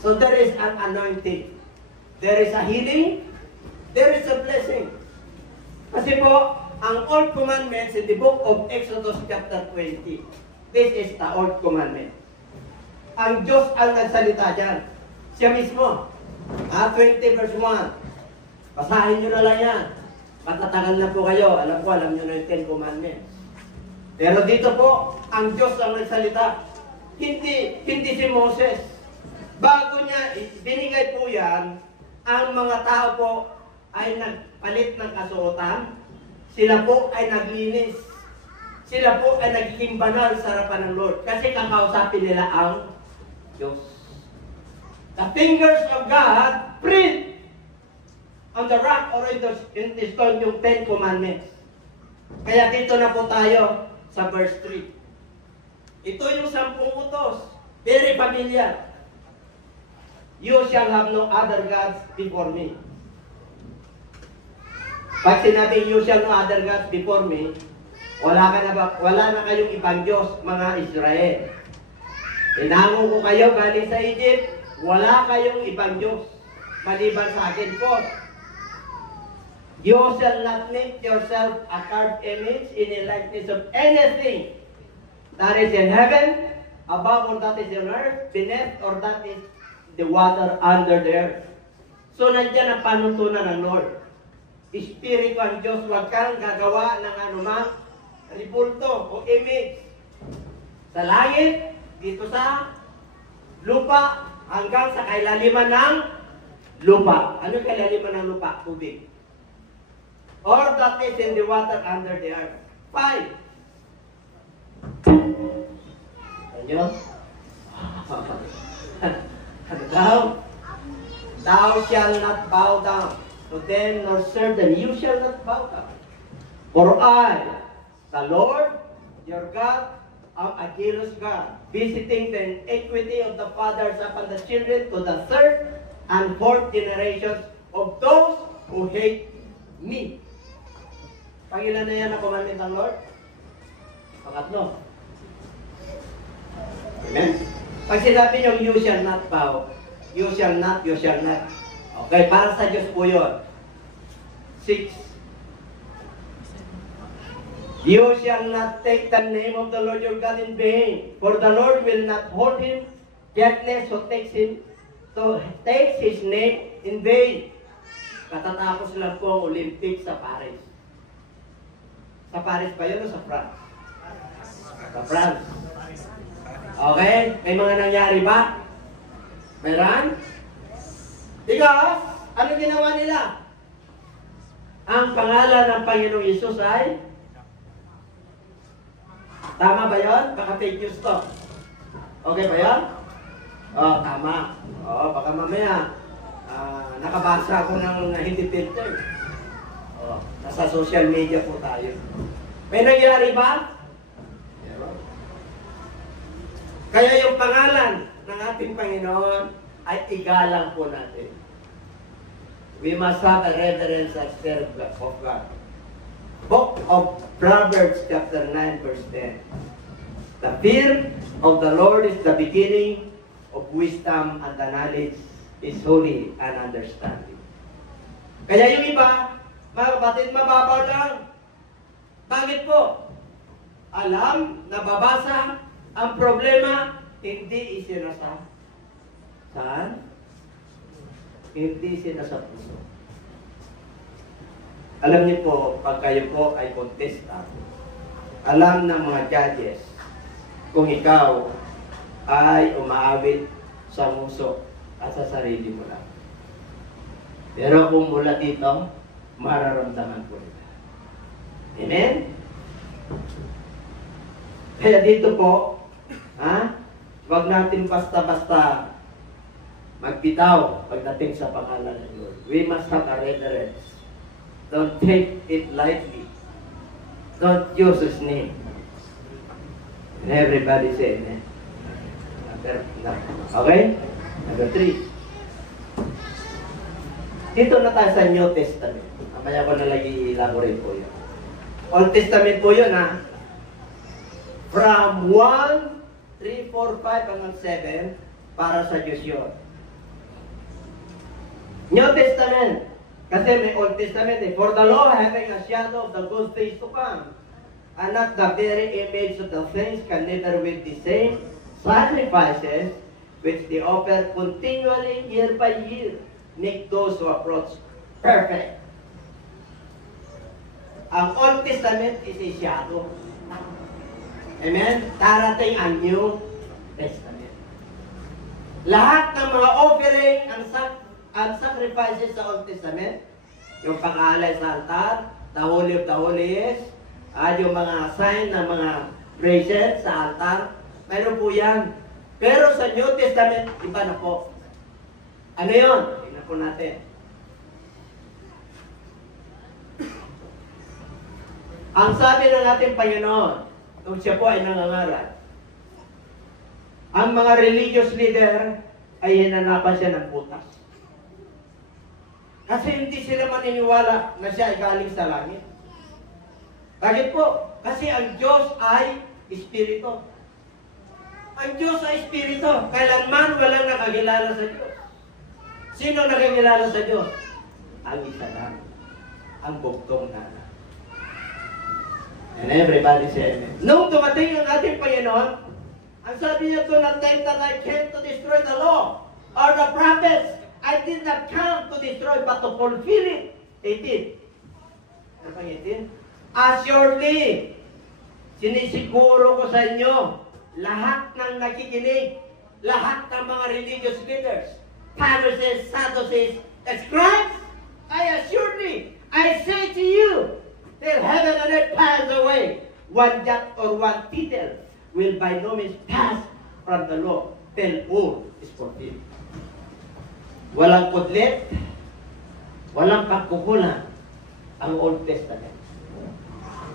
So there is an anointing. There is a healing. There is a blessing. Kasi po, ang Old Commandments in the book of Exodus chapter 20, this is the Old Commandment. Ang Diyos ang nagsalita dyan. Siya mismo. 20 verse 1. Basahin nyo na lang yan. Matatagal na po kayo. Alam nyo na yung 10 Commandments. Pero dito po, ang Diyos ang nagsalita. Hindi si Moses. Bago niya binigay po yan, ang mga tao po ay nagpalit ng kasuotan. Sila po ay naglinis. Sila po ay nagiging banal sa harapan ng Lord. Kasi kakausapin nila ang Diyos. The fingers of God print on the rock or in the stone yung 10 Commandments. Kaya dito na po tayo sa verse 3. Ito yung 10 utos. Very familiar. You shall have no other gods before me. Pag sinabing you shall no other gods before me, wala na kayong ibang Diyos, mga Israel. Tinango ko kayo galing sa Egypt, wala kayong ibang Diyos, maliban sa akin po. You shall not make yourself a carved image in the likeness of anything that is in heaven, above or that is on earth, beneath or that is the water under the earth. So nandiyan ang panuntunan ng Lord. Espiritu ang Diyos, huwag kang gagawa ng anumang ribulto o image. Sa langit, dito sa lupa, hanggang sa kailaliman ng lupa. Ano kailaliman ng lupa? Tubig. Or that is in the water under the earth. 5. Ano? Thou shall not bow down to them nor serve them. You shall not bow down. For I, the Lord, your God, am a jealous God, visiting the iniquity of the fathers upon the children to the third and fourth generations of those who hate me. Pangilan na yan ang commandment ng Lord? Pangatlo. Amen? Pag sinabi nyo, you shall not bow, you shall not. Okay, para sa Diyos po yun. 6. You shall not take the name of the Lord your God in vain, for the Lord will not hold him guiltless who takes his name in vain. Katatapos lang po ang Olympics sa Paris. Sa Paris ba yun o sa France? Sa France. Okay? May mga nangyari ba? Meron? Because, ano ginawa nila? Ang pangalan ng Panginoong Yesus ay tama ba yun? Baka fake news to. Okay ba yun? Tama. Baka mamaya nakabasa ako ng hindi filter. Nasa social media po tayo. May nangyari ba? Kaya yung pangalan ng ating Panginoon ay igalang po natin. We must have a reverence and fear of God. Book of Proverbs chapter 9 verse 10. The fear of the Lord is the beginning of wisdom, and the knowledge is holy and understanding. Kaya yung iba, mga kapatid, mababaw lang. Bakit po? Alam, nababasa, ang problema, hindi isinasa. Saan? Hindi isinasa puso. Alam niyo po, pag kayo po ay contestant, alam ng mga judges kung ikaw ay umaawit sa muso at sa sarili mo lang. Pero kung mula dito, mararamdaman po nila. Amen? Kaya dito po, wag natin basta-basta magbitaw pagdating sa pangalan ng Lord. We must have a reverence. Don't take it lightly. Don't use His name. And everybody say amen. Okay? Number 3. Dito na tayo sa New Testament. Mamaya ko na lagi i-elaborate po yun. Old Testament po yun, From 1, 3, 4, 5 hanggang 7, para sa Diyos yun. New Testament. Kasi may Old Testament eh. For the law having a shadow of the good things to come, and not the very image of the things, can never with the same sacrifices which they offer continually year by year, make those who approach perfect. Ang Old Testament is a shadow. Amen? Darating ang New Testament. Lahat ng mga offering ang sacrifices sa Old Testament, yung pag-aalay sa altar, the Holy of the Holies, yung mga sign ng mga bracelets sa altar, mayroon po yan. Pero sa New Testament, iba na po. Ano yun? Tingnan po natin. Ang sabi ng ating Panginoon, nung siya po ay nangangaral, ang mga religious leader ay hinanapan siya ng butas. Kasi hindi sila maniniwala na siya ay galing sa langit. Bakit po? Kasi ang Diyos ay Espiritu. Ang Diyos ay Espiritu. Kailanman walang nakakilala sa Diyos. Sino nakakilala sa Diyos? Ang isa lang. Ang bugtong na. And everybody say amen. Nung dumating ang ating Panginoon, ang sabi niya, do not think that I came to destroy the law or the prophets. I did not come to destroy but to fulfill it. 18. Ano pang 18? Assuredly, sinisiguro ko sa inyo, lahat ng nakikinig, lahat ng mga religious leaders, Pharisees, Sadducees, scribes, I assuredly, I say to you, till heaven and earth pass away, one jot or one tittle will by no means pass from the law till all is fulfilled. Walang kudlit, walang pagkukulang ang Old Testament.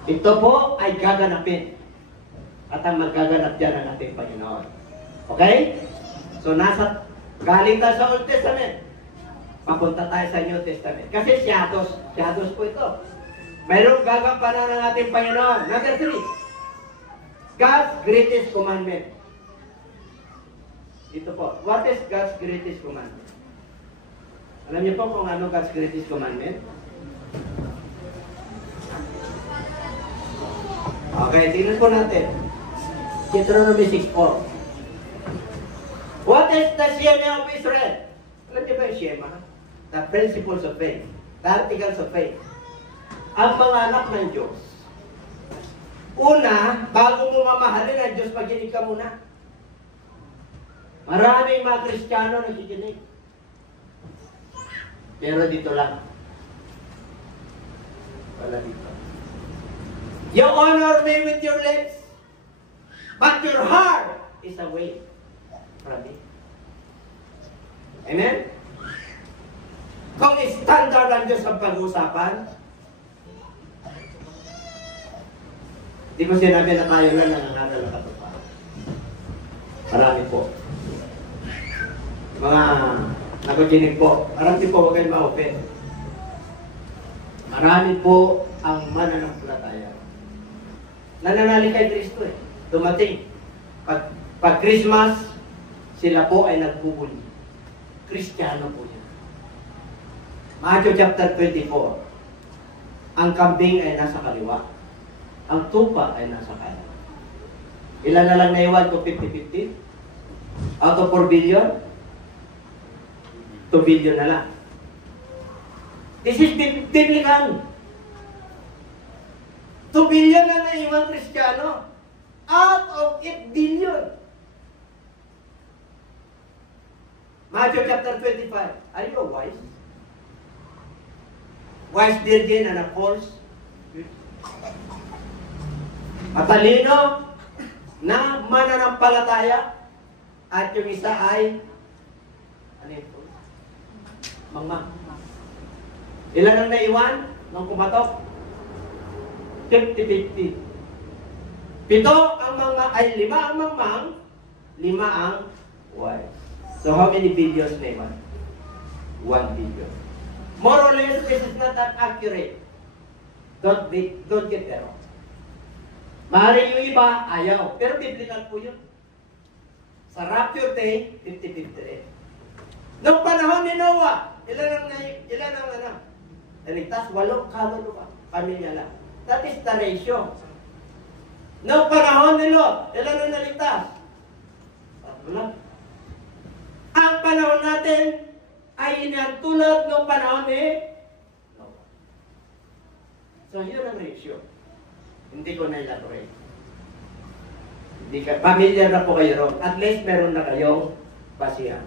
Ito po ay gaganapin at ang magaganap dyan ang ating Panginoon. Okay? So galing tayo sa Old Testament, papunta tayo sa New Testament. Kasi shadows po ito. Mayroong gagampanan ng ating Panginoon. Number 3, God's greatest commandment. Ito po. What is God's greatest commandment? Alam niyo po kung ano God's greatest commandment? Okay, tingnan po natin. Deuteronomy 6:4. What is the Shema of Israel? Alam niyo ba yung Shema? The principles of faith. The articles of faith. Ang mga anak ng Diyos. Una, bago mo mamahalin ang Diyos, makinig ka muna. Maraming mga Kristiyano nakikinig. Pero dito lang. Wala dito. You honor me with your lips, but your heart is away from me. Amen? Kung standard ang Diyos ang pag-uusapan, di ko sinabi na tayo lang nangangaral ng katotohanan. Marami po. Mga nakujinig po, marami po, huwag kayong ma-open. Marami po ang mananampalataya. Nananali kay Kristo eh. Dumating. Pag Christmas, sila po ay nagbubuli. Kristiyano po yan. Matthew chapter 24. Ang kambing ay nasa kaliwa. Ang tupa ay nasa kanan. Ilan na lang naiwan ko 50-50? Out of 4 billion? 2 billion na lang. This is biblical. 2 billion na naiwan Kristiyano. Out of 8 billion. Matthew chapter 25. Are you wise? Wise virgin and a false? Matalino na mananampalataya at yung isa ay ano ito? Mangmang. Ilan ang naiwan nung kumatok? 50-50. 7 ang mangmang, ay 5 ang mangmang, 5 ang wise. So how many billions naiwan? 1 billion. More or less, this is not that accurate. Don't get that wrong. Maaaring yung iba, ayaw. Pero biblical po yun. Sa rapture day, 50-50 rin. Noong panahon ni Noah, Ilan ang ano? Naligtas, 8 kaluluwa. Pamilya lang. That is the ratio. Noong panahon ni Lot, ilan ang naligtas? 3 lang. Ang panahon natin ay inatulad ng panahon ni Lot. So, yun ang ratio. Hindi ko na-elaborate. Familiar na po kayo ron. At least meron na kayong basihan.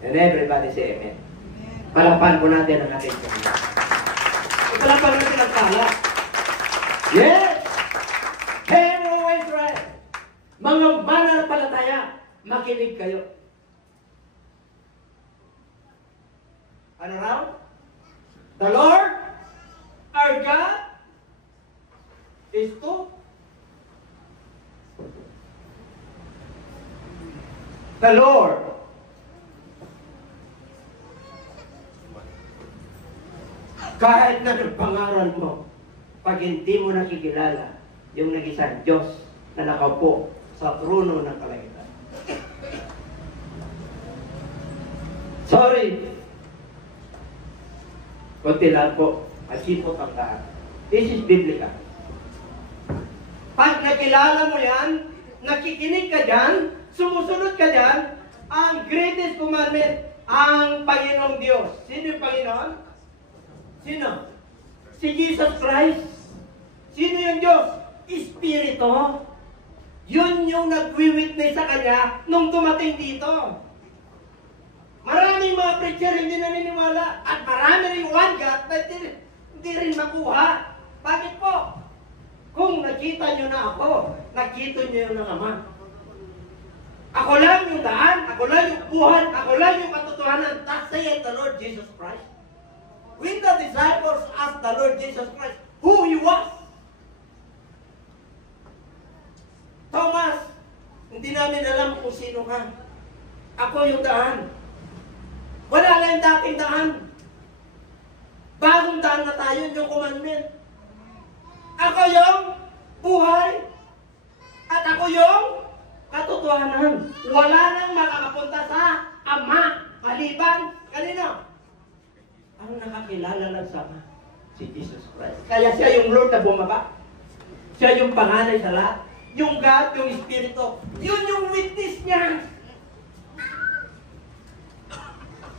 And everybody say amen. Palakpan po natin ang ating Panginoon. Palakpan natin ang sala. Yes! Hear, O Israel! Mga mananampalataya, makinig kayo. Ano raw? The Lord, our God, is to the Lord. Kahit na nagpangaral mo, pag hindi mo nakikilala yung nag-isang Diyos na nakaupo sa trono ng kalangitan. Sorry. Kunti lang po. Asipot ang lahat. This is biblical. Pag nakilala mo yan, nakikinig ka dyan, sumusunod ka dyan, ang greatest commandment, ang Panginoong Diyos. Sino yung Panginoon? Sino? Si Jesus Christ. Sino yung Diyos? Espiritu. Yun yung nag-witness sa Kanya nung dumating dito. Maraming mga preacher hindi naniniwala at marami rin one God na hindi rin makuha. Bakit po? Kung nakita nyo na ako, nakita nyo yung ng Ama. Ako lang yung daan, ako lang yung buhay, ako lang yung katotohanan. That saith the Lord Jesus Christ. When the disciples asked the Lord Jesus Christ who He was, Thomas, hindi namin alam kung sino ka. Ako yung daan. Wala na yung dating daan. Bagong daan na tayo, yung commandment. Ako yung buhay. At ako yung katotohanan. Wala nang makakapunta sa Ama. Maliban, kanino? Ang nakakilala lang sa Ama, si Jesus Christ. Kaya siya yung Lord na bumaba. Siya yung panganay sa lahat. Yung God, yung Espiritu. Yun yung witness niya.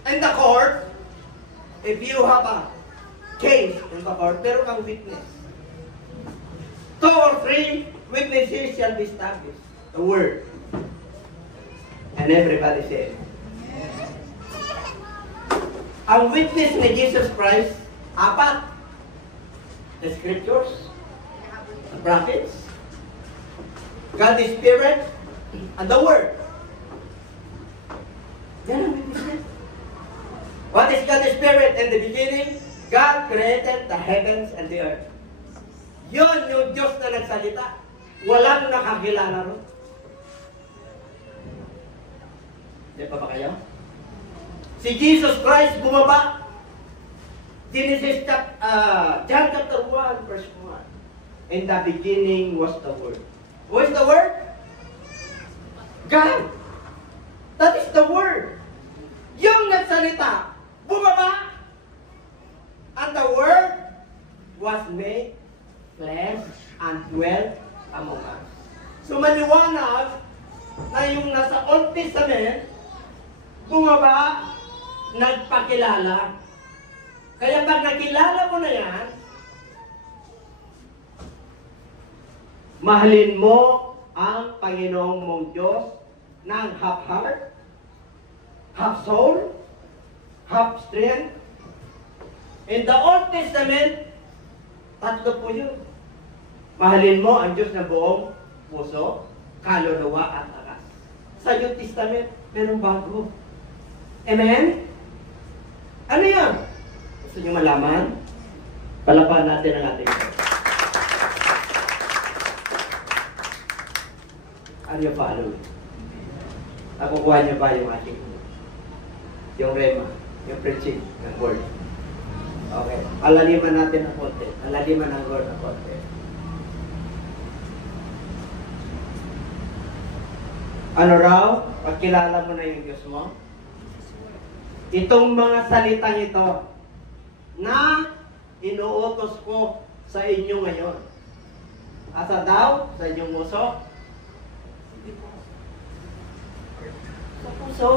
In the court, if you have a case in the court, meron kang witness. 2 or 3 witnesses shall be established. The word. And everybody said, ang witness ni Jesus Christ, 4. The scriptures, the prophets, God the Spirit, and the Word. Yan ang witness. What is God the Spirit? In the beginning, God created the heavens and the earth. Yun yung Diyos na nagsalita. Walang nakakilala ron. Di pa ba kayo? Si Jesus Christ bumaba. Genesis John chapter 1 verse 1. In the beginning was the Word. Who is the Word? God. That is the Word. Yung nagsalita, bumaba. And the Word was made flesh and dwelt among us. So maliwanag na yung nasa Old Testament, bumaba, nagpakilala. Kaya pag nakilala mo na yan, mahalin mo ang Panginoong mong Diyos ng half heart, half soul, half strength. In the Old Testament, 3 po yun. Mahalin mo ang Diyos ng buong puso, kaluluwa at lakas. Sa New Testament, merong bago. Amen? Ano yan? Gusto nyo malaman? Palapahan natin ang ating Diyos. Ano yung follow? Nakukuha nyo ba yung ating yung rema, yung preaching ng word? Okay. Palaliman natin ng konti. Palaliman ng word ng konti. Ano raw? Pagkilala mo na yung Diyos mo? itong mga salitang ito na inuutos ko sa inyo ngayon. Asa daw? Sa inyong puso? Sa puso.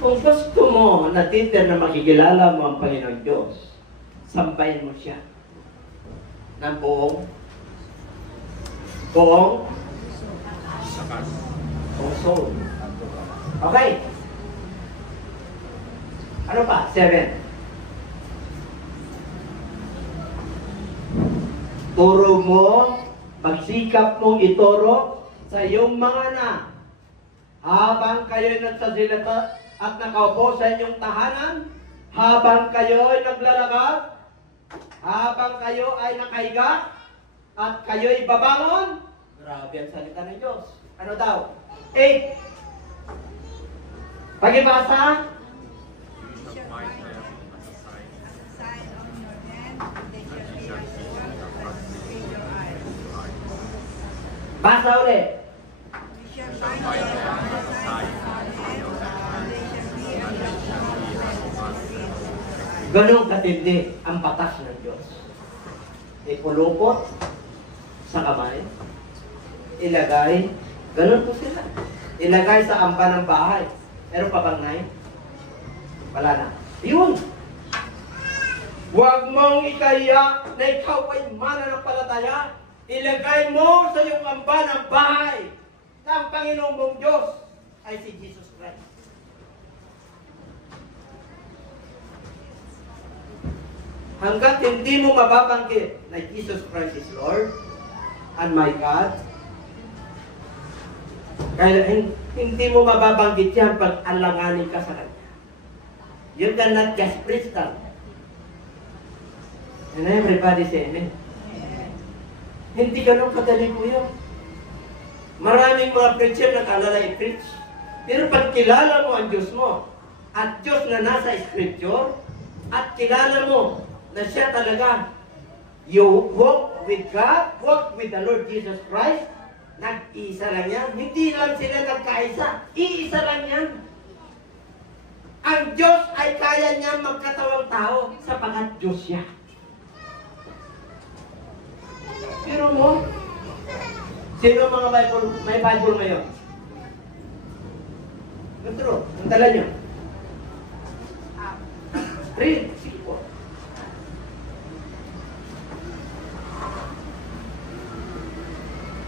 Kung gusto mo na teacher na makikilala mo ang Panginoon Diyos, sambahin mo siya ng buong soul. Okay. Ano pa? 7. Turo mo, magsikap mong ituro sa iyong mga anak habang kayo'y nagsasalita at nakaupo sa inyong tahanan, habang kayo ay naglalakad, habang kayo ay nakahiga, at kayo'y babangon. Grabe ang salita ng Diyos. Ano daw? 8. Pagibasa. Basa ulit. Ganong katindi ang batas ng Diyos. Ipulupot sa kamay, ilagay, ganon po sila. Ilagay sa ampa ng bahay. Pero pa bang nay? Wala na. Yun! Huwag mong ikaya na ikaw ay mananampalataya. Ilagay mo sa iyong amba ng bahay na ang Panginoong mong Diyos ay si Jesus Christ. Hanggat hindi mo mababanggit na Jesus Christ is Lord and my God, kaya hindi mo mababanggit yan pag alanganin ka sa Kanya. You cannot just preach that. And everybody say amen. Hindi ganun kadali po yun. Maraming mga preacher na kalala i-preach. Pero pag kilala mo ang Diyos mo, at Diyos na nasa Scripture, at kilala mo na siya talaga, you walk with God, walk with the Lord Jesus Christ, nag-iisa lang yan. Hindi lang sila nagkaisa, iisa lang yan. Ang Diyos ay kaya niya magkatawang tao sapagat Diyos siya. Pero mo, sino mga may Bible ngayon? Ito, ang tala nyo. Read. Sige po.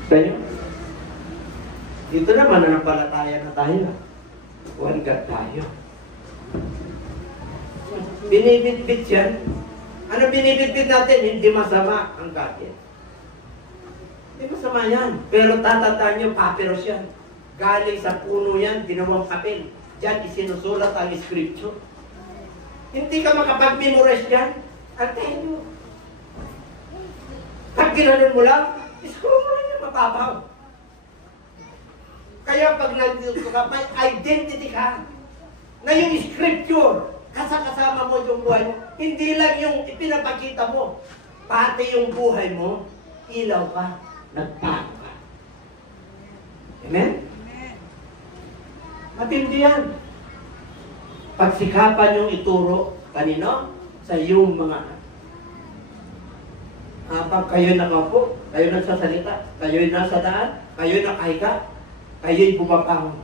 Gusto nyo? Dito naman, nanampalataya na tayo. One God tayo. Binibitbit yan. Ano binibitbit natin? Hindi masama ang gadget. Hindi masama yan. Pero tatatandaan nyo, papyrus yan. Galing sa puno yan, ginawang papel. Diyan isinusulat ang scripture. Hindi ka makapag-memorize yan. I'll tell you. Pag ginanon mo lang, scroll mo lang yan, mapapaw. Kaya pag nandito ka, may identity ka. Na yung scripture, kasama mo yung buhay mo. Hindi lang yung ipinapakita mo. Pati yung buhay mo, ilaw ka, nagbago ka. Amen? Matindi yan. Pagsikapan yung ituro, kanino? Sa iyong mga anak. Habang kayo nakaupo, kayo nagsasalita, kayo'y nasa daan, kayo'y nakahiga, kayo'y bumabangon.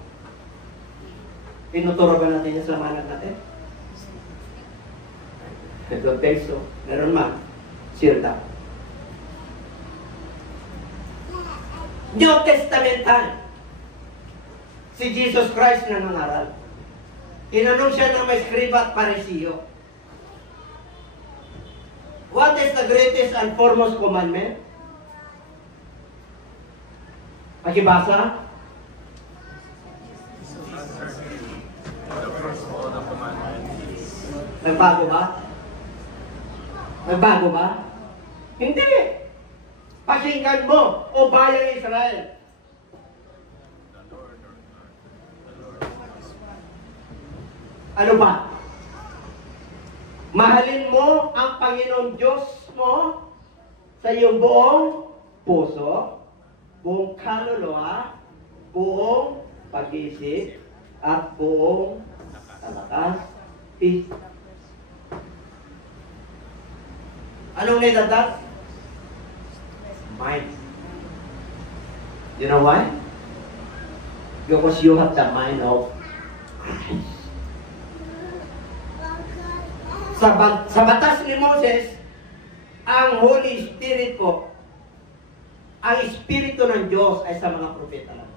Tinuturo ba natin yung sa mga anak natin? I don't think so. Meron man. Sure daw. New Testament time. Si Jesus Christ na nangaral. Tinanong siya ng may skriba at parisiyo. What is the greatest and foremost commandment? Pakibasa. Nagbago ba? Nagbago ba? Hindi. Pakinggan mo, o bayang Israel. Ano ba? Mahalin mo ang Panginoon Diyos mo sa iyong buong puso, buong kaluluwa, buong pag-isip, at buong sa lakas, peace. Anong nadadag? Mind. You know why? Because you have the mind of Christ. Sa batas ni Moses, ang Holy Spirit po, ang Espiritu ng Diyos ay sa mga propeta lang.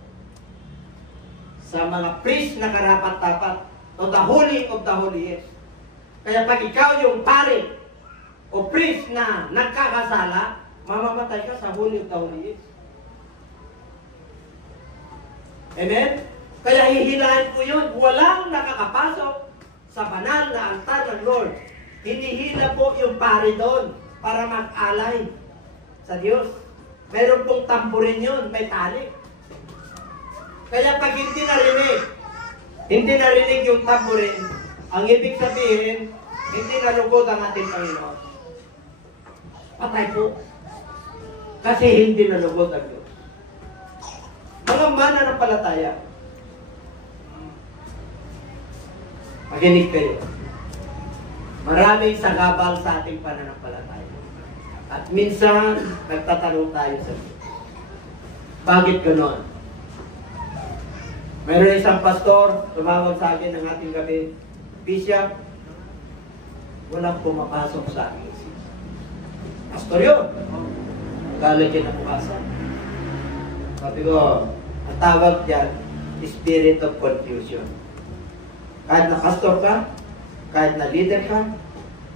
Sa mga priest na karapat-dapat, o the Holy of the Holiest. Kaya pag ikaw yung pare o priest na nagkakasala, mamamatay ka sa Holy of the Holiest. Amen? Kaya hihilahin ko yun. Walang nakakapasok sa banal na altar ng Lord. Hinihila po yung pare doon para mag-alay sa Diyos. Meron pong tamburin yun, may tali. Kaya pag hindi narinig yung tamburin, ang ibig sabihin, hindi nalugod ang ating Panginoon. Patay po. Kasi hindi nalugod ang Diyos. Mga mananampalataya, makinig kayo. Maraming sagabal sa ating pananampalataya. At minsan, nagtatanong tayo sa Diyos. Bakit ganon? Mayroon isang pastor, tumawag sa akin ng ating gabi, Bishop, walang pumapasok sa akin. Pastor yun. Galit yun na bukasan. Sabi ko, ang tawag dyan, spirit of confusion. Kahit na pastor ka, kahit na leader ka,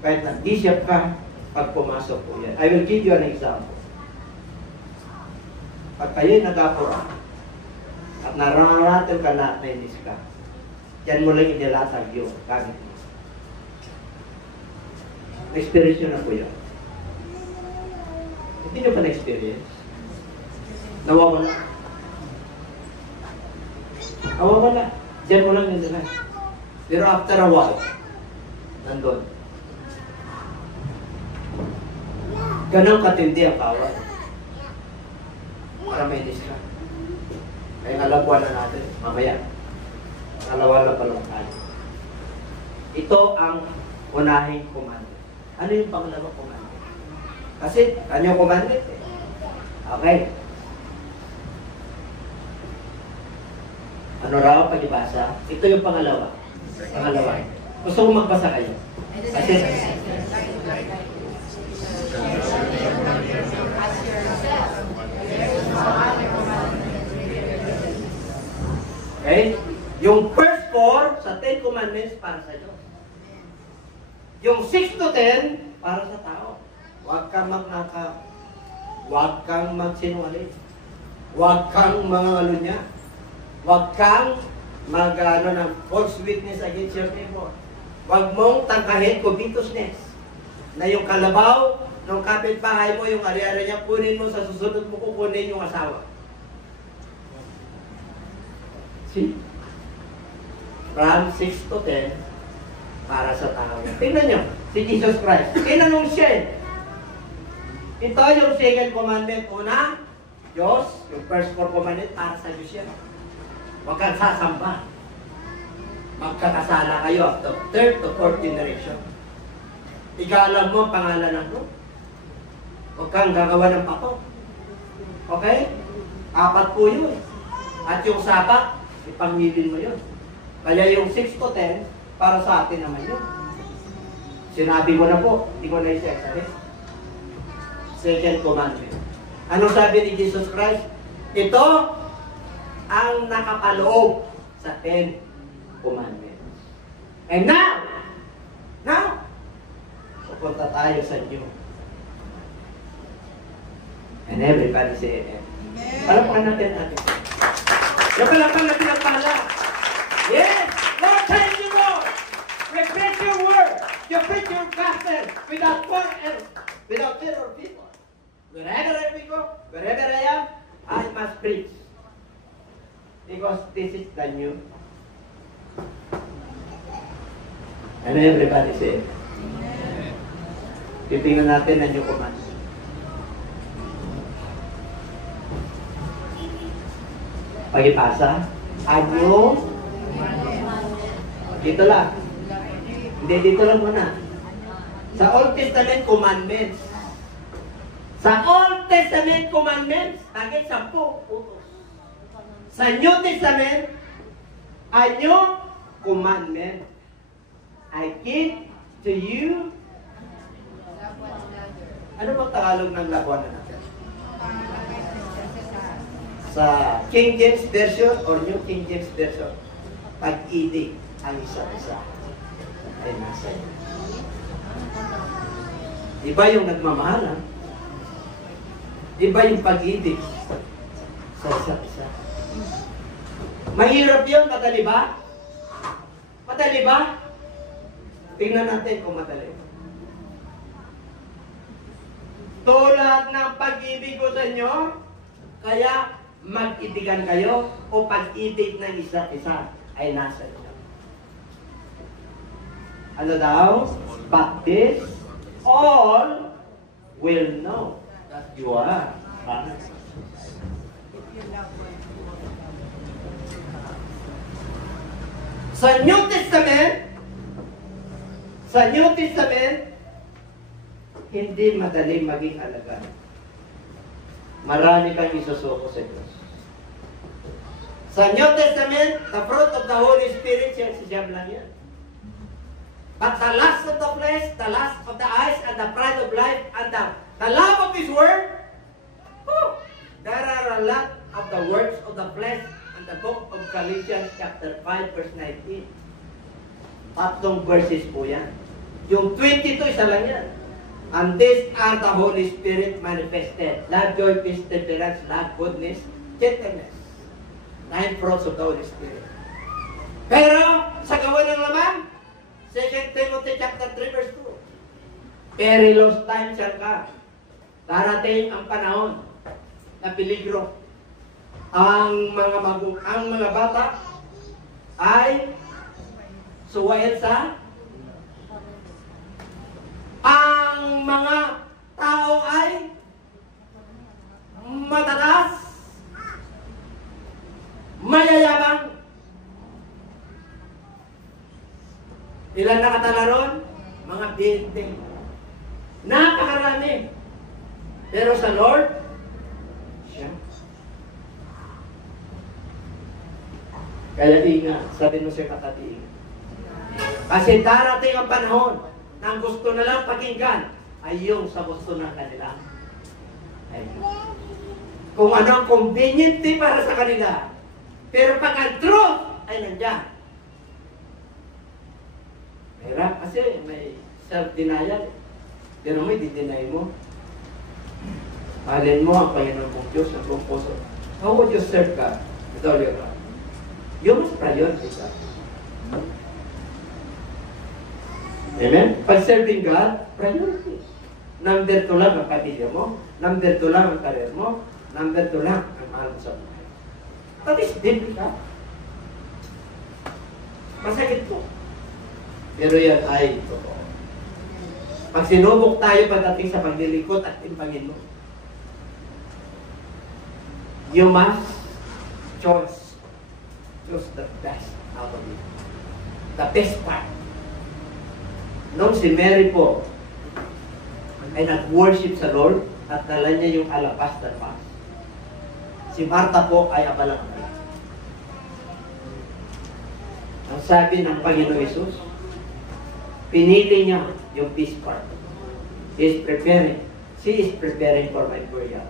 kahit na bishop ka, pag pumasok po yan. I will give you an example. Pag kayo'y nag-apura, at nararatel ka na inis ka, yan mo lang inilatag yung gamit mo. Na-experience nyo na po yan. Hindi nyo pa na-experience? Nawawala. Nawawala. Diyan mo lang inilatag. Pero after a while, nandun. Ganon katindi ang kawal. Para may inis ka. Kaya alabuan na natin, mamaya. Alawan na palang tayo. Ito ang unahing commandment. Ano yung pangalawang commandment? Kasi, ano yung commandment eh? Okay. Ano raw pag-ibasa? Ito yung pangalawa. Pangalawa. Gusto ko magbasa kayo. Kasi, okay? Yung first 4 sa 10 commandments para sa Diyos. Yung 6 to 10 para sa tao. Huwag kang magnakaw. Huwag kang magsinungaling. Huwag kang mga niya. Huwag kang ng false witness against your neighbor. Huwag mong tangkahin covetousness. Na yung kalabaw ng kapitbahay mo, yung ari-ari niya, kunin mo sa susunod mo kukunin yung asawa. See? From 6 to 10 para sa tao. Tingnan nyo, si Jesus Christ. Tinanong siya. Ito yung second commandment. Una, Diyos. Yung first 4 commandment para sa Diyos yan. Huwag kang sasamba. Magkakasala kayo after 3rd to 4th generation. Ikaalam mo ang pangalan ng Lord. Huwag kang gagawa ng pato. Okay? 4 po yun. At yung Sabat, ipangilin mo yun. Kaya yung 6 to 10, para sa atin naman yun. Sinabi ko na po, hindi ko na isa-exercise. Second commandment. Anong sabi ni Jesus Christ? Ito ang nakapaloob sa 10 commandments. And now, pupunta tayo sa inyo. And everybody say amen. Palakpakan natin natin. Yung palakpakan natin ang pala. Yes! Lord, thank you, Lord! We preach your word. You preach your gospel without one else, without fear or people. Wherever I go, wherever I am, I must preach. Because this is the new. And everybody say, titingnan natin ang new command. Pag-ipasa, anyo. Dito lang. Hindi, dito lang muna. Sa Old Testament, commandments. Sa Old Testament commandments, hanggang 10 utos. Sa New Testament, a new commandment. I give to you. Ano bang Tagalog ng labuan na natin? Sa King James Version or New King James Version, pag-ibig ang isa-isa ay nasa iyo. Iba yung nagmamahalan. Iba yung pag-ibig sa isa-isa. Mahirap yun, madali ba? Madali ba? Tingnan natin kung madali. Tulad ng pag-ibig ko sa inyo, kaya mag-ibigan kayo o pag-ibig ng isa't isa ay nasa inyo. Ano daw? But this, all will know that you are honest. Sa New Testament, hindi madali maging alaga. Marami kang isusuko sa Diyos. Sa New Testament, the fruit of the Holy Spirit, siyam lang yan. But the lust of the flesh, the lust of the eyes, and the pride of life, and the love of this world, there are a lot of the works of the flesh in the book of Galatians chapter 5 verse 19. 3 verses po yan. Yung 22, isa lang yan. And these are the Holy Spirit manifested. Love, joy, peace, temperance, love, goodness, gentleness. 9 fruits of the Holy Spirit. Pero, sa gawa ng laman, 2 Timothy chapter 3 verse 2. Perilous times shall come. Darating ang panahon na peligro. Ang mga bata ay suwain sa ang mga tao ay matatas, mayayabang. Ilan nakatala ron? Mga 20. Napakarami. Pero sa Lord, siya. Kaya ingat, sabi mo siya katatiing. Kasi darating ang panahon na gusto na lang pakinggan ay yung sa gusto ng kanila. Ay, kung ano ang convenient para sa kanila. Pero pag ang truth ay nandiyan. Hirap kasi may self-denial. Pero may di-deny mo. Mahalin mo ang Panginoon mong Diyos ang buong puso. How would you serve God with all your heart? You must prioritize that. Amen? Pag-serving God, priority. Number 2 lang ang pamilya mo. Number 2 lang ang career mo. Number 2 lang ang mahal mo sa buhay. That is biblical. Masakit po. Pero yan ay totoo. Pag sinubok tayo pagdating sa paglilingkod at timpangin mo, you must choose the best out of it. The best part. Nung si Mary po ay nag-worship sa Lord at dala niya yung alabaster box, si Martha po ay abalang. Ang sabi ng Panginoon Hesus, pinili niya yung peace part. She is preparing for my burial.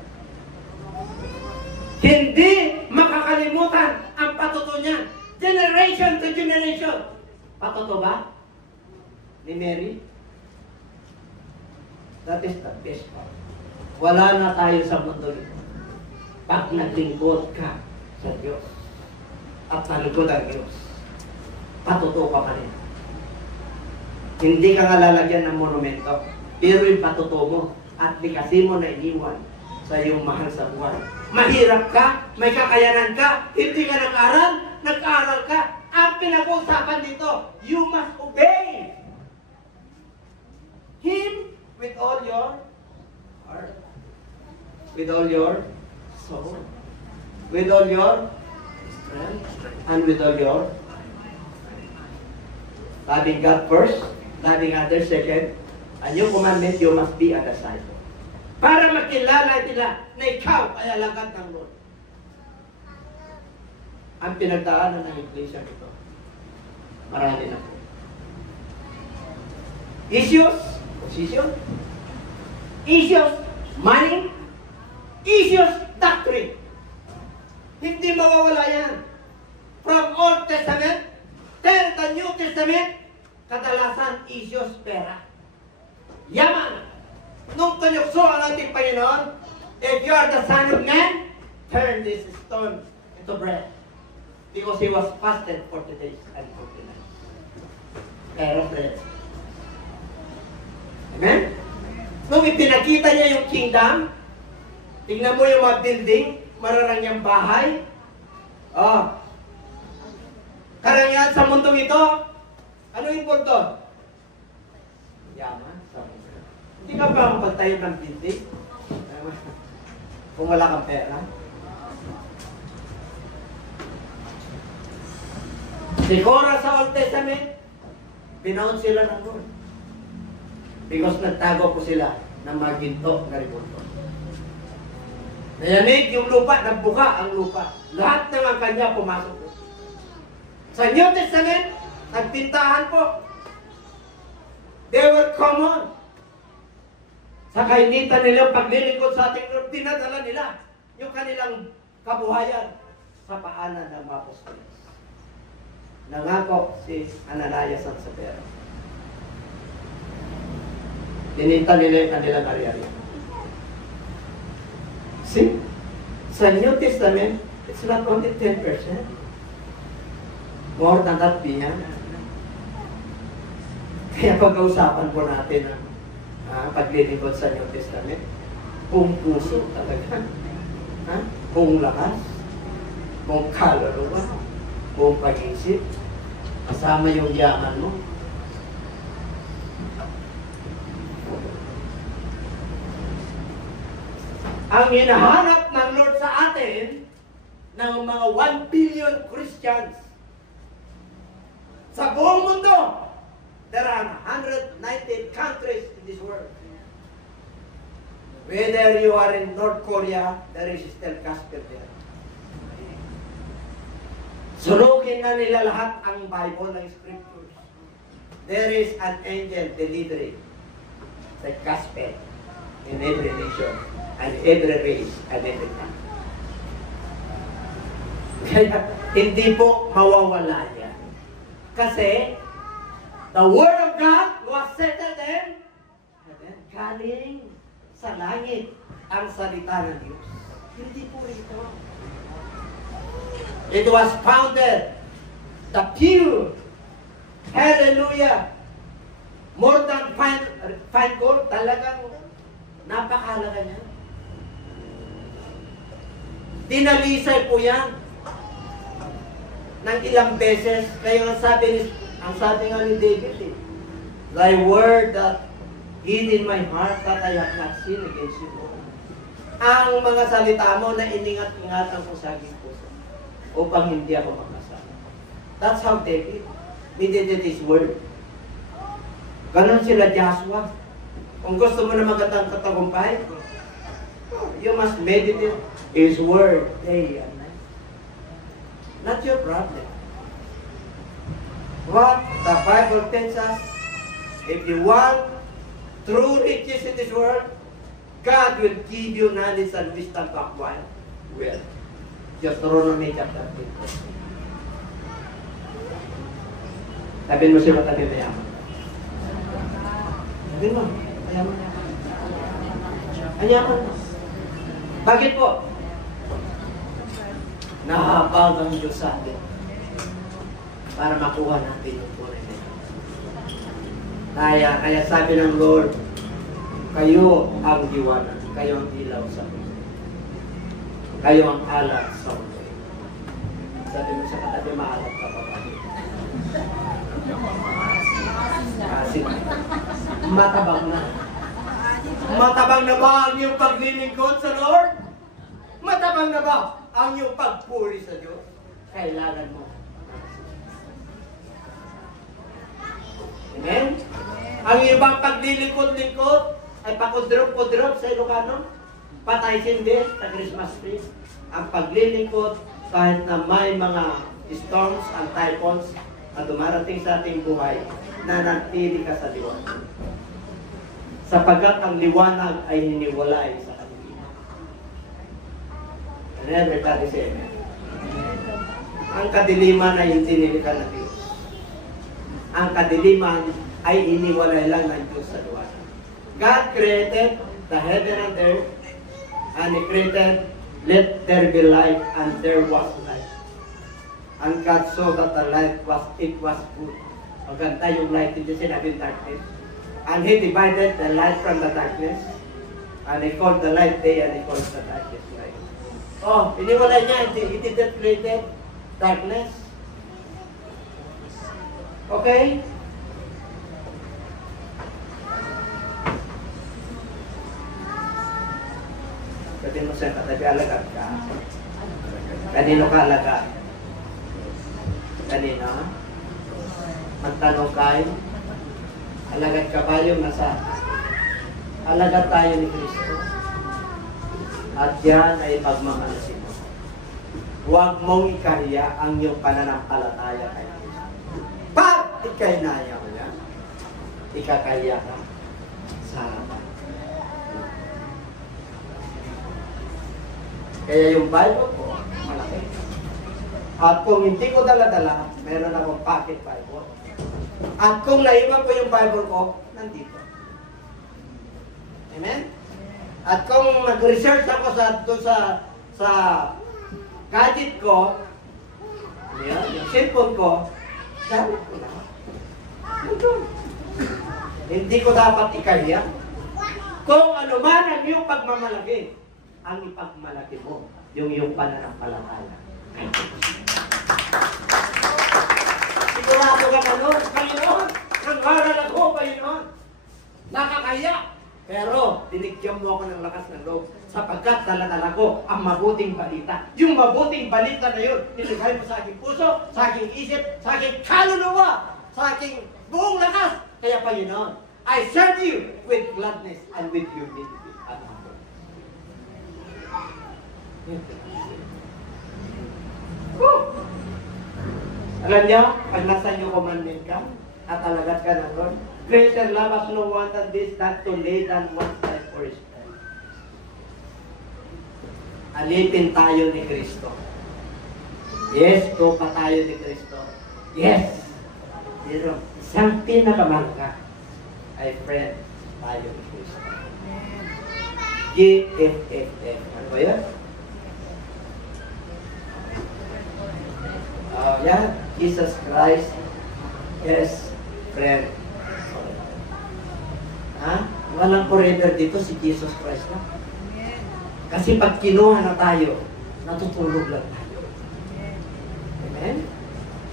Hindi makakalimutan ang patuto niya. Generation to generation. Patuto ba? Ni Mary? That is the best part. Wala na tayo sa mundo ito. Pag naglingkod ka sa Diyos at nalugod ang Diyos, patuto ka pa rin. Hindi ka nga lalagyan ng monumento, pero yung patuto mo at likasi mo na iniwan sa iyong mahal sa buhay. Mahirap ka, may kakayanan ka, hindi ka nag-aaral ka. Ang pinag-uusapan dito, you must obey Him with all your heart, with all your soul, with all your strength, and with all your Loving God first, loving others second. A new commandment, you must be a disciple. Para makilala nila na ikaw ay alagad ng Lord. Ang pinagdaanan ng iglesia nito, marami na po. Issues, position. Issues, money. Issues, doctrine. Hindi mawawala yan. From Old Testament till the New Testament, kadalasan issues pera. Yaman. Nung tunukso ang ating Panginoon, if you are the Son of Man, turn this stone into bread. Because he was fasted 40 days and 40 nights. Pero bread. Amen? Nung ipinakita niya yung kingdom, tingnan mo yung mga building, mararangyang bahay. Oh. Karangyaan sa mundong ito, ano yung punto? Yaman. Hindi ka ba magtayo ng building? Kung wala kang pera. Siguro sa Old Testament, binaon sila ng Lord. Because nagtago po sila ng mga ginto na ributo. Nayanig yung lupa, nagbuka ang lupa. Lahat ng ang kanya pumasok po. Sa New Testament, nagpintahan po. They were common. Sa kainitan nila, paglilingkod sa ating Lord, dinadala nila yung kanilang kabuhayan sa paanan ng mga apostoles. Nangako si Ananias at Sapphira. Dininta nila yung kanilang ari-ari. See, sa New Testament, it's not only 10%. More than that, yan. Kaya pag-ausapan po natin ang paglilingkod sa New Testament, kung puso talaga, kung lakas, kung kaluluwa, kung pag-isip, kasama yung yaman mo. Ang hinahanap ng Lord sa atin ng mga 1 billion Christians sa buong mundo. There are 190 countries in this world. Whether you are in North Korea, there is still gospel there. Sunugin na nila lahat ang Bible ng Scriptures. There is an angel delivering the gospel in every nation, and every race, and every time. Kaya hindi po mawawala yan. Kasi the Word of God was settled in heaven. Galing sa langit ang salita ng Diyos. Hindi po ito. It was founded, the pure, hallelujah, more than fine gold, talagang napakahalaga niya. Dinalisay po yan ng ilang beses. Kaya ang sabi nga ni David, thy word that hid in my heart that I have not sinned against you. Ang mga salita mo na iningat-ingatan ko sa aking puso upang hindi ako magkasala. That's how David meditated his word. Ganon sila Joshua. Kung gusto mo na magandang katagumpay, you must meditate his word day and night. Not your problem. What the Bible tells us, if you want true riches in this world, God will give you knowledge and wisdom to acquire wealth. Deuteronomy chapter 8. Sabihin mo siya matabi mayaman. Sabihin mo, mayaman. Mayaman. Bakit po? Nahabag ang Diyos sa atin para makuha natin yung tunay na ito. Kaya sabi ng Lord, kayo ang liwanag, kayo ang ilaw sa mundo. Kayo ang alat sa mundo. Sabi mo sa katabi, maalat ka pa ba? Kasi matabang na. Matabang na ba ang iyong paglilingkod sa Lord? Matabang na ba ang iyong pagpuri sa Diyos? Kailangan mo. Ang ibang paglilingkod-lingkod ay pakudrop-kudrop sa Ilocano. Patay sindi sa Christmas tree. Ang paglilingkod kahit na may mga storms and typhoons na dumarating sa ating buhay, nanatili ka sa liwanag. Sapagkat ang liwanag ay hiniwalay sa kadiliman. And everybody say amen. Ang kadiliman ay hindi nilikha ng Diyos. Ang kadiliman ay iniwalay lang ng Diyos sa liwanag. God created the heaven and earth, and He created, let there be light, and there was light. And God saw that the light it was good. Maganda yung light, hindi sinabing darkness. And He divided the light from the darkness, and He called the light day, and He called the darkness night. Oh, iniwalay niya, He didn't create darkness. Okay? Sabi mo sa katabi, alagad ka. Kanino ka alagad? Kanino? Magtanong kayo? Alagad ka ba yung nasa? Alagad tayo ni Kristo. At yan ay pagmamalasin mo. Huwag mong ikariya ang iyong pananampalataya kay Kristo. Pag ikainaya mo yan, ikakaya ka sa harapan. Kaya yung Bible ko, malaki. At kung hindi ko dala-dala, meron akong pocket Bible. At kung naiwan ko yung Bible ko, nandito. Amen? At kung nag-research ako sa gadget ko, yung cellphone ko, gamit ko na. Hindi ko dapat ikahiya. Kung ano man ang iyong pagmamalaki, ang ipagmalaki mo, yung iyong pananampalataya. Sigurado ka nun, Panginoon, nang-aral ako, Panginoon. Nakakaya. Pero, dinigyan mo ako ng lakas ng loob sapagkat dala-dala ko ang mabuting balita. Yung mabuting balita na yun, nilagay mo sa aking puso, sa aking isip, sa aking kaluluwa, sa aking buong lakas. Kaya, Panginoon, I serve you with gladness and with humility. Alam niyo, pag nasa inyo commandment ka at alagat ka ng Lord, greater love has no one than this, that to lay down one's life for His friend. Alipin tayo ni Kristo. Yes, tupa tayo ni Kristo. Yes. Pero isang pinakamarka ay friend tayo ni Kristo. GFFF. Ano ba yun? Yeah, Jesus Christ is friend. Ha? Walang forever dito si Jesus Christ na. Kasi pag kinuha na tayo, natutulog lang tayo. Amen?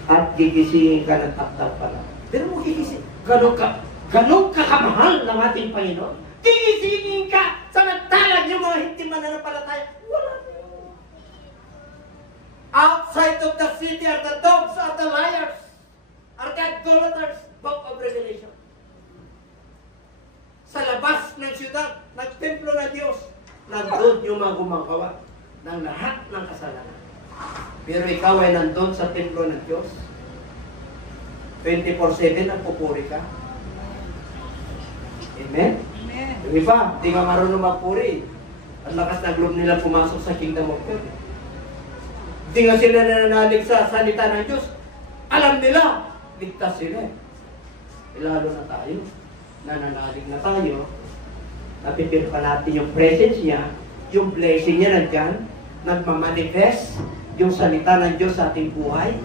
At gigisingin ka ng taktak pala. Pero mo gigising, ganun ka kamahal ng ating Panginoon. Gigisingin ka sa nagtalag yung mga hindi mananampalataya. Wala na yun. Outside of the city are the dogs, are the liars, are the idolaters. Book of Revelation. Sa labas ng siyudad, ng templo ng Diyos, nandun yung mga gumagawa ng lahat ng kasalanan. Pero ikaw ay nandun sa templo ng Diyos. 24/7 nagpupuri ka. Amen? Amen. Yung iba, hindi ka marunong magpuri. Ang lakas ng loob nila pumasok sa kingdom of God. Hindi nga sila nananalig sa salita ng Diyos. Alam nila, ligtas sila. Lalo na tayo. Nananalig na tayo. Napipil pa natin yung presence niya, yung blessing niya nandyan, nagmamanifest yung salita ng Diyos sa ating buhay,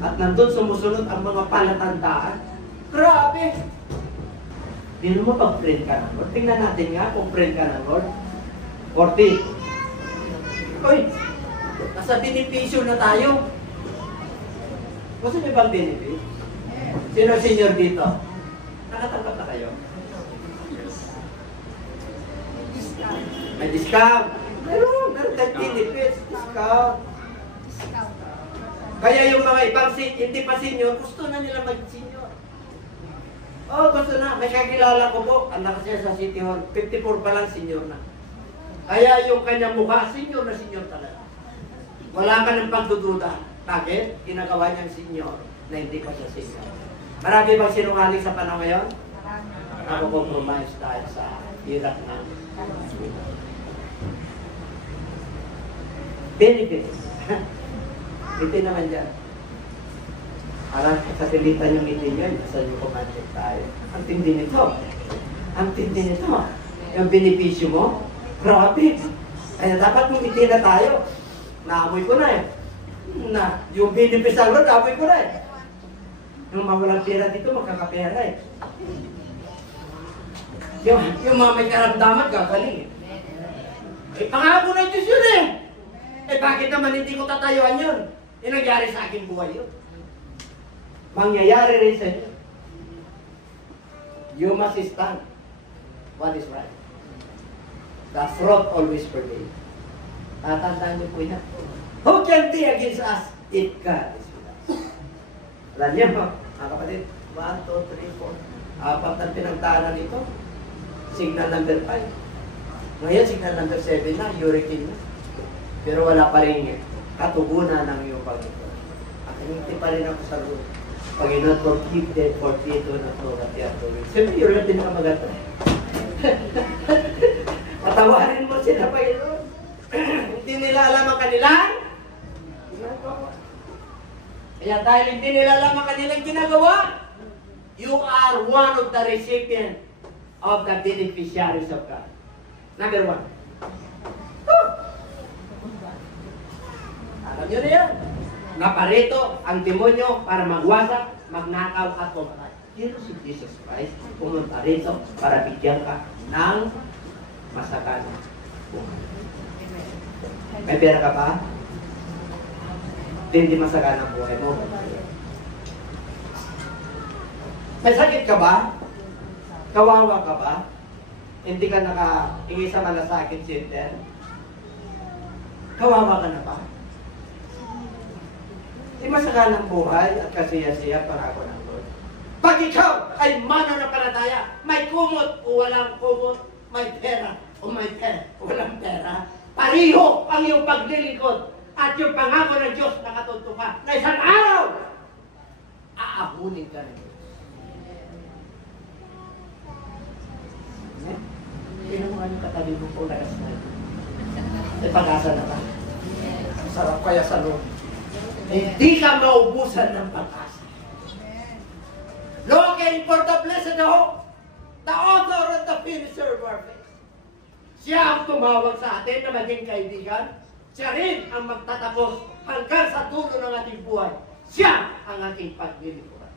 at nandun sumusunod ang mga palatandaan. Grabe! Di mo pag-friend ka ng Lord. Tingnan natin nga kung friend ka ng Lord. 40. Uy! Nasa benepisyo na tayo. Gusto niyo bang benefit? Sino senior dito? Nakatanggap na kayo? May discount. Meron tayong benefits. Discount. Kaya yung mga ibang hindi pa senior, gusto na nila mag-senior. Oh, gusto na. May kakilala ko po. Anak siya sa City Hall. 54 pa lang, senior na. Kaya yung kanyang mukha, senior na senior talaga. Wala ka ng pagdududa. Bakit? Ginagawa niyang senior na hindi pa siya senior. Marami bang sinungaling sa panahon ngayon? Nako-compromise dahil sa hirap ng benefits. Hindi naman dyan. Parang kasilitan yung ngiti nyo, saan yung kumantik tayo. Ang tindi nito. Ang tindi nito. Yung benepisyo mo, grabe. Kaya dapat mong ngiti na tayo. Naamoy ko na eh. Na, yung benefits ang road, naamoy ko na eh. Yung mawalang pera dito, magkakapera eh. Yung mga may karamdaman, gagaling eh. Eh, pangako na Diyos yun eh. Eh, bakit naman hindi ko tatayuan yun? Eh, nangyari sa aking buhay yun. Mangyayari rin sa inyo. You must stand. What is right? The throat always prevails. Tatandaan niyo po yan. Who can be against us if God is with us? Alam niyo, mga kapatid, 1, 2, 3, 4. Apat ang pinagdaanan nito. Signal number 5. Ngayon, signal number 7 na, hurricane na. Pero wala pa rin katugunan ng iyong Panginoon. At hindi pa rin ako sa loob. Panginoon, forgive them for they do not know what they are doing. Siyempre, yun lang din ka maganda. Patawarin mo sila, Panginoon. Hindi nila alam ang kanilang ginagawa. Kaya dahil hindi nila alam ang kanilang ginagawa, you are one of the recipients of the beneficiaries of God. Number 1. Alam nyo na yan. Naparito ang demonyo para magwasak, magnakaw at pumatay. Pero si Jesus Christ pumunta rito para bigyan ka ng masagana. May pera ka ba? Hindi masagana ang buhay mo. May sakit ka ba? Kawawa ka ba? Hindi ka nakahingi sa malasakit center? Kawawa ka na ba? Di masaganang buhay at kasiya-siya para ako ng Lord. Pag ikaw ay mananampalataya, may kumot o walang kumot, may pera o may pera, walang pera, pariho ang iyong paglilingkod at yung pangako ng Diyos na katutukan na isang araw, aabunin ka ng Diyos. Pinuha yung katabi mo po lakas na ito. May pag-asa na ba? Sarap kaya sa Lord. Hindi ka maubusan ng pag-asa. Looking for the blessed hope, the author and the finisher of our faith. Siya ang tumawag sa atin na maging kaibigan. Siya rin ang magtatapos hanggang sa dulo ng ating buhay. Siya ang ating paglilingkuran.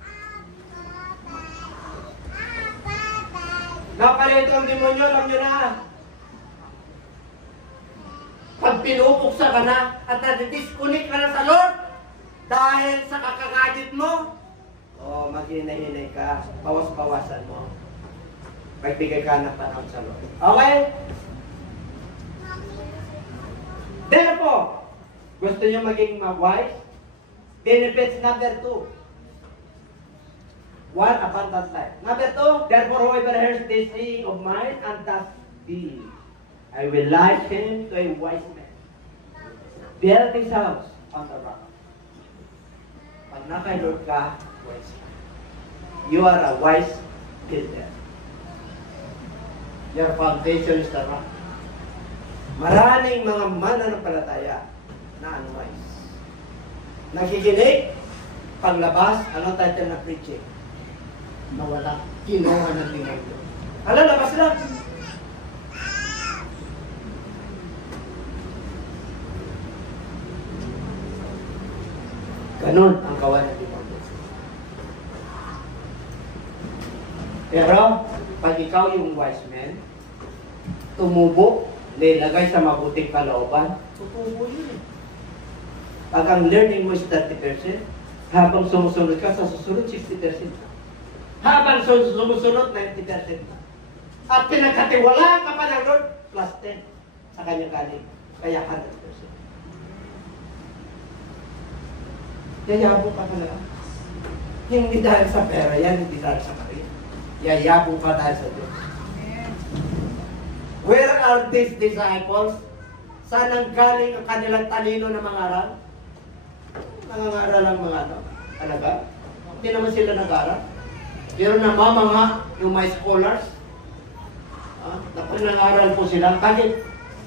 Naparito ang demonyo, alam nyo na. Pag pinupuksa ka na at na-disconnect ka na sa Lord, dahil sa kakakadit mo, maghinay-hinay ka, bawas-bawasan mo. Magbigay ka ng panahon sa Lord. Okay? Therefore, gusto nyo maging wise? Benefits number 2. 1, abundant life. Number 2, therefore whoever hears this saying of mine and does thee, I will liken him to a wise man. Build his house on the rock. Pag naka-Lord ka, wise ka. You are a wise builder. Your foundation is the rock. Maraming mga mananampalataya na unwise. Nakikinig, paglabas, anong title na preaching? Nawala. Kinuha ng demonyo. Hala, labas lang. Ganon ang kawan ng demonyo. Pero, pag ikaw yung wise man, tumubo, nilagay sa mabuting kalooban, tutubo yun. Pag ang learning mo is 30%, habang sumusunod ka, sa susunod 60%. Habang sumusunod, 90%. At pinagkatiwalaan ka pa ng Lord, plus 10 sa kanyang galing. Kaya 100%. Yayabo ka talaga. Hindi dahil sa pera yan, hindi dahil sa kariya. Yayabong pa tayo sa Diyos. Where are these disciples? Saan ang galing ang kanilang talino na mangaral? Nangangaral ang mga talaga? Hindi naman sila nag-aral. Pero namamanga yung mga scholars. Nangangaral po sila. Bakit?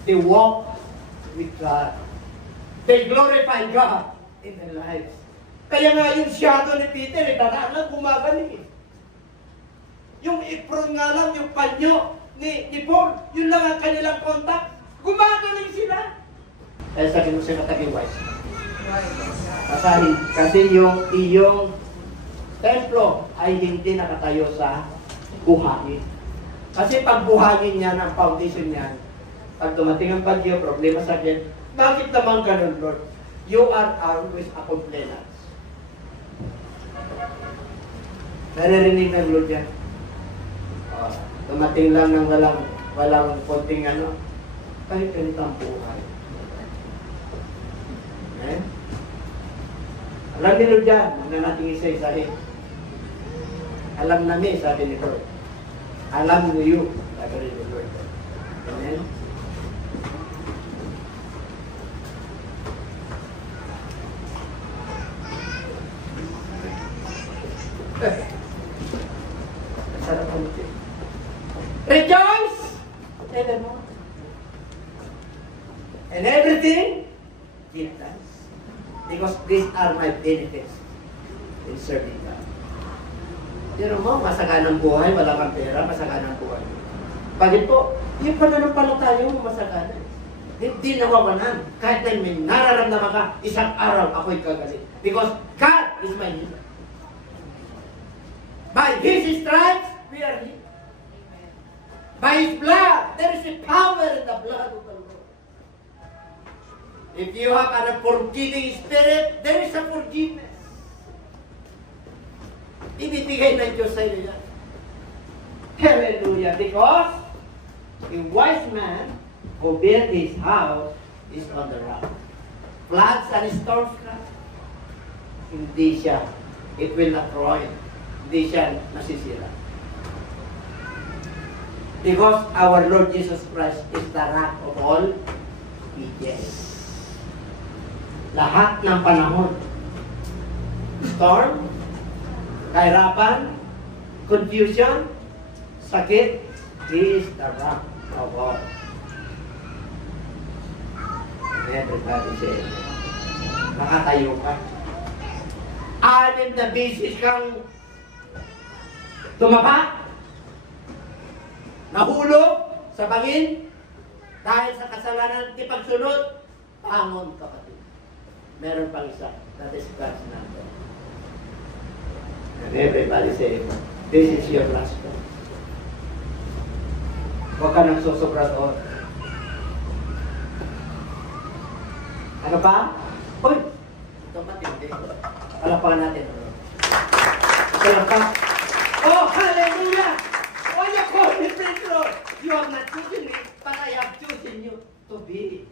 They walk with God. They glorify God in their lives. Kaya nga yung shadow ni Peter, dadaan lang, gumagaling. Yung apron nga lang, yung panyo ni Paul, yun lang ang kanilang contact. Gumagaling sila. Kaya sabi mo sila tagi-wise. Kasi yung iyong templo ay hindi nakatayo sa buhangin. Kasi pag buhangin niyan, ang foundation niyan, pag dumating ang bagyo, problema sa akin, bakit naman ganun, Lord? You are always a complainant. Naririnig ng Lord yan. Dumating lang ng walang konting kahit ganito ang buhay. Eh? Alam ni Lord yan, huwag na natin isa-isahin. Alam namin, sabi ni Lord. Alam mo you, sabi ni Lord. Amen? Sarap ang ito. Rejoice! Evermore. And everything, give thanks. Because these are my benefits in serving God. Pero mo, masaganang buhay, wala kang pera, masaganang buhay. Bakit po? Yung pananampalataya mo masagana. Hindi nawawalan. Kahit na may nararamdaman ka, isang araw ako'y kagaling. Because God is my healer. By His stripes, we are healed. By His blood, there is a power in the blood of the Lord. If you have a forgiving spirit, there is a forgiveness. Ibibigay ng Diyos sa iyo yan. Hallelujah. Because a wise man who built his house is on the rock. Floods and storms come. Hindi siya. It will not ruin. Hindi siya nasisira. Because our Lord Jesus Christ is the rock of all ages. Lahat ng panahon. Storm, kahirapan, confusion, sakit, He is the rock of all. Everybody say, makatayo ka. Anim na beses kang tumapa, nahulog sa bangin, dahil sa kasalanan at pagsunod, pangon kapatid. Meron pang isa, that is God's number. And everybody say, this is your last one. Huwag ka nang susobra doon. Ano pa? Uy! Ito matindi. Palapakan natin. Ito lang pa. Oh, hallelujah! Oh, you call me Pedro. You have not chosen me, but I have chosen you to be.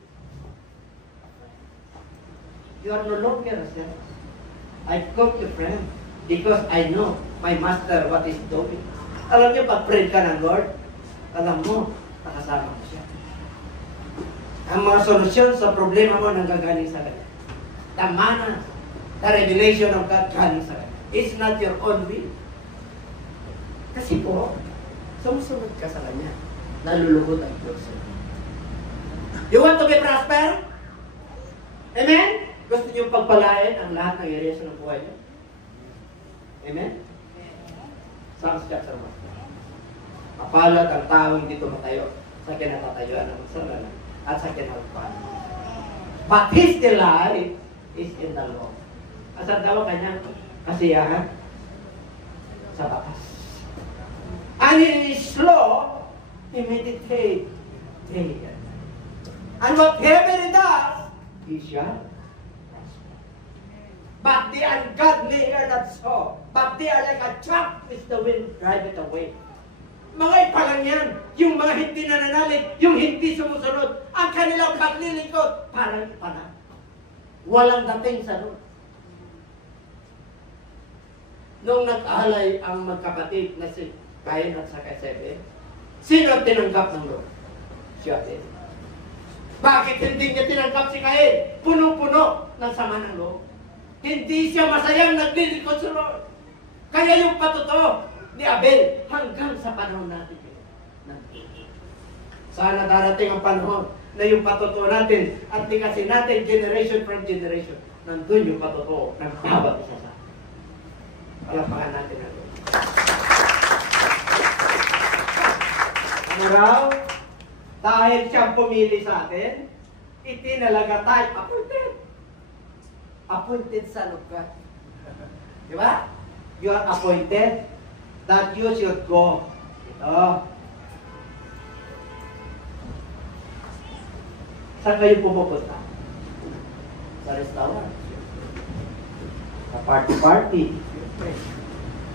You are no longer a servant. I've got a friend because I know my master what is doing. Alam niyo, pag friend ka ng Lord, alam mo, nakasama mo siya. Ang mga solusyon sa problema mo nanggagaling sa Kanya. The manna, the revelation of God galing sa Kanya. It's not your own will. Kasi po, sumusunod ka sa Kanya. Nalulugod ang Diyos. You want to be prosper? Amen? Gusto niyo pagpalain ang lahat ng areas ng buhay niyo? Amen? Psalms chapter 1. Mapalad ang tao hindi tumatayo sa kinatatayuan ng masalanan at sa kinalpan. But his delight is in the Lord. Asan daw kanyang kasiyahan? Sa batas. And in his law, he meditate day and night. And whatever he does, he shall prosper. But the ungodly are not so. But they are like a chaff which the wind drive it away. Mga ipalang yan. Yung mga hindi nananalig, yung hindi sumusunod, ang kanilang paglilingkod, parang ipana. Walang dating sa Lord. Nung nag-alay ang magkapatid na si Cain at saka Abel. Sino ang tinanggap ng Lord? Si Abel. Bakit hindi niya tinanggap si Cain? Punong-puno ng sama ng loob. Hindi siya masayang naglilingkod sa Lord. Kaya yung patuto ni Abel hanggang sa panahon natin nagiging. Sana darating ang panahon na yung patuto natin at likasin natin generation from generation. Nandun yung patuto ng bawat isa sa atin. Palapakan natin ang Lord. Ano raw? Dahil siyang pumili sa atin, itinalaga tayo appointed. Appointed son of God. Di ba? You are appointed that you should go. Ito. Saan kayo pumupunta? Sa restaurant. Sa party-party.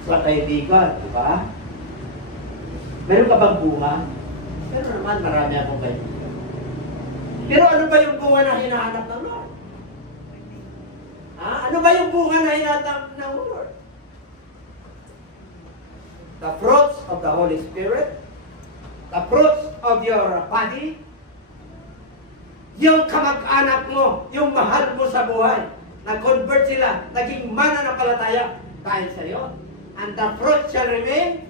Sa kaibigan. Di ba? Meron ka bang bunga? Pero naman marami akong kaibigan. Pero ano ba yung bunga na hinahanap ng Lord? Ano ba yung bunga na hinahanap ng Lord? The fruits of the Holy Spirit, the fruits of your body, yung kamag-anak mo, yung mahal mo sa buhay, nag-convert sila, naging mananampalataya dahil sa iyo. And the fruit shall remain.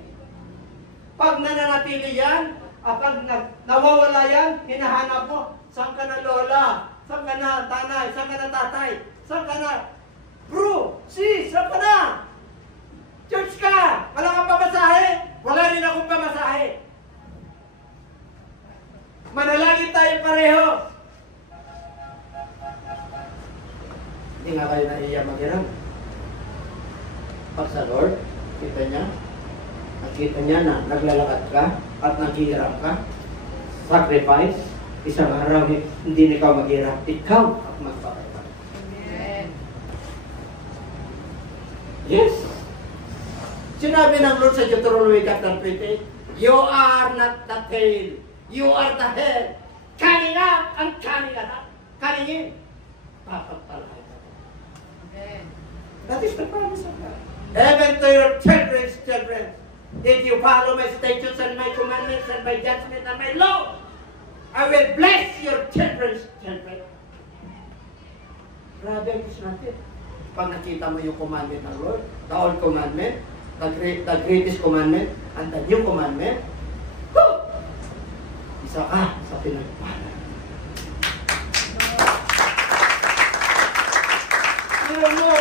Pag nananatili yan, pag nawawala yan, hinahanap mo, saan ka na lola, saan ka na tanay, saan ka na tatay, saan ka na bro, sis, saan ka na? Church ka, wala kang pamasahe, wala rin akong pamasahe. Manalangin tayo pareho. Hindi nga kayo naiiyak mag-irang. Pag sa Lord, nakita niya na naglalakad ka at naghihirap ka, sacrifice, isang araw hindi na ikaw maghihirap, ikaw at magpapagpapag. Amen. Yes. Sinabi ng Lord sa Deuteronomy chapter 28, you are not the tail, you are the head. Coming up and coming up. Coming in. Papagpalakay ka. Amen. That is the promise of God. Even to your children's children. If you follow my statutes and my commandments and my judgment and my law, I will bless your children's children. Grabe ang Diyos natin. Pag nakita mo yung commandment ng Lord, the old commandment, the greatest commandment, and the new commandment, whoo! Isa ka sa pinagpala. Alam mo,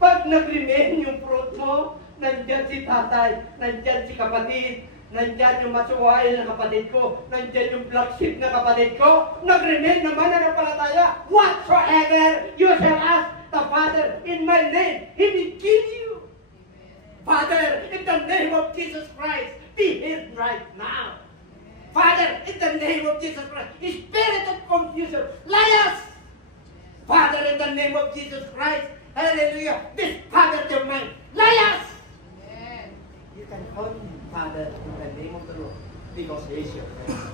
pag nag-remain yung fruit mo, nandyan si tatay, nandyan si kapatid, nandyan yung masuwail na kapatid ko, nandyan yung black sheep na kapatid ko, nag-remain naman na napalataya. Whatsoever you shall ask the Father in my name, He will give you. Father, in the name of Jesus Christ, be healed right now. Father, in the name of Jesus Christ, spirit of confusion, liars. Father, in the name of Jesus Christ, hallelujah, this Father of mine, liars. You can call him Father in the name of the Lord because He is your friend.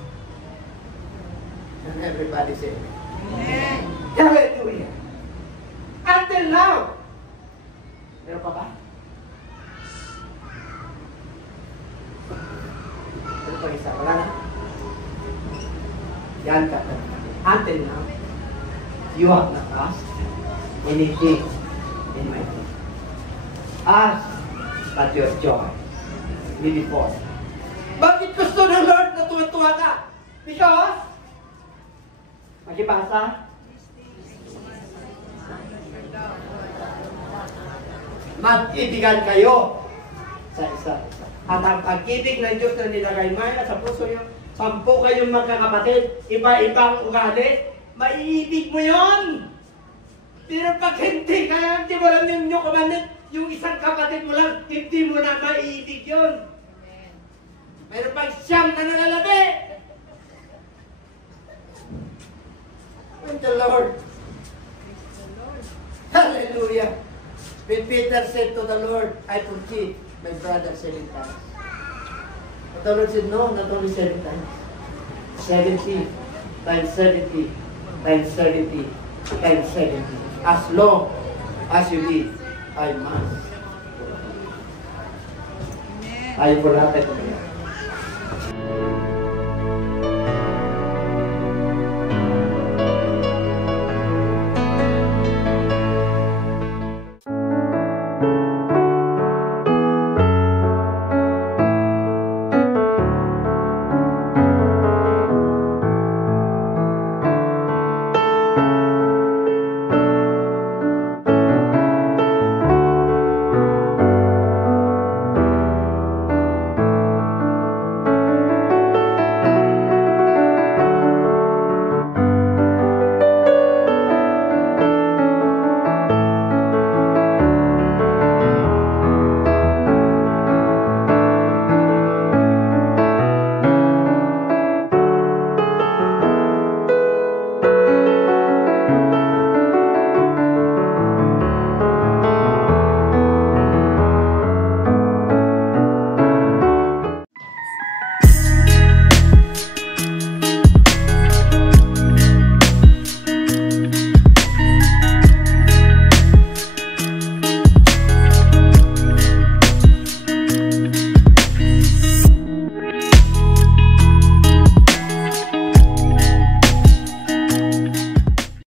And everybody say Amen. Hallelujah. Until now. Meron pa ba? Meron pa isa. Wala na? Yan ka. Until now, you have not asked anything in my name. Ask but your joy before. Bakit gusto ng Lord na tuwa-tuwa ka? Because, makibasa? Mag-ibigan kayo sa isa-isa. At ang pag-ibig ng Diyos na nilagay maya sa puso nyo, 10 kayong magkakapatid, iba-ibang ugali, maiibig mo yon. Pero pag hindi, kaya hindi mo lang yung commandment, yung isang kapatid mo lang, hindi mo na maiibig yun. Mayroon pang 9 na nalalabi. Thank the Lord. Hallelujah. When Peter said to the Lord, I forgive my brother 7 times. But the Lord said, no, not only 7 times. 70 times 70 times 70 times 70. As long as you live, I must. Ayaw po lahat ito.